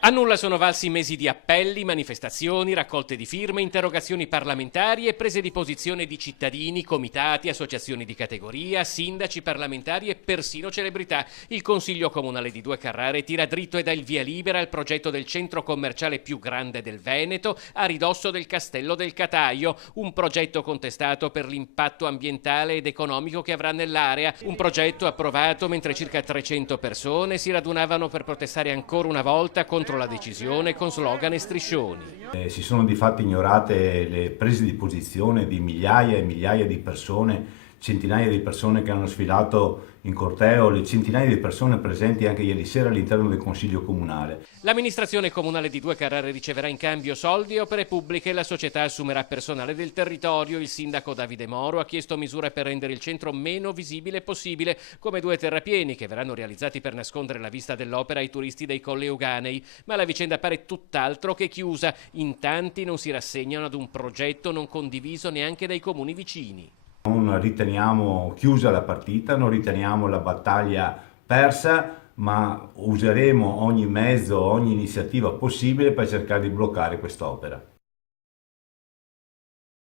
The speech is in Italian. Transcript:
A nulla sono valsi mesi di appelli, manifestazioni, raccolte di firme, interrogazioni parlamentari e prese di posizione di cittadini, comitati, associazioni di categoria, sindaci, parlamentari e persino celebrità. Il Consiglio Comunale di Due Carrare tira dritto e dà il via libera al progetto del centro commerciale più grande del Veneto, a ridosso del Castello del Cataio, un progetto contestato per l'impatto ambientale ed economico che avrà nell'area. Un progetto approvato mentre circa 300 persone si radunavano per protestare ancora una volta contro la decisione con slogan e striscioni. Si sono di fatto ignorate le prese di posizione di migliaia e migliaia di persone, centinaia di persone che hanno sfilato in corteo, le centinaia di persone presenti anche ieri sera all'interno del Consiglio Comunale. L'amministrazione comunale di Due Carrare riceverà in cambio soldi e opere pubbliche, la società assumerà personale del territorio. Il sindaco Davide Moro ha chiesto misure per rendere il centro meno visibile possibile, come 2 terrapieni che verranno realizzati per nascondere la vista dell'opera ai turisti dei Colli Euganei. Ma la vicenda pare tutt'altro che chiusa. In tanti non si rassegnano ad un progetto non condiviso neanche dai comuni vicini. Non riteniamo chiusa la partita, non riteniamo la battaglia persa, ma useremo ogni mezzo, ogni iniziativa possibile per cercare di bloccare quest'opera.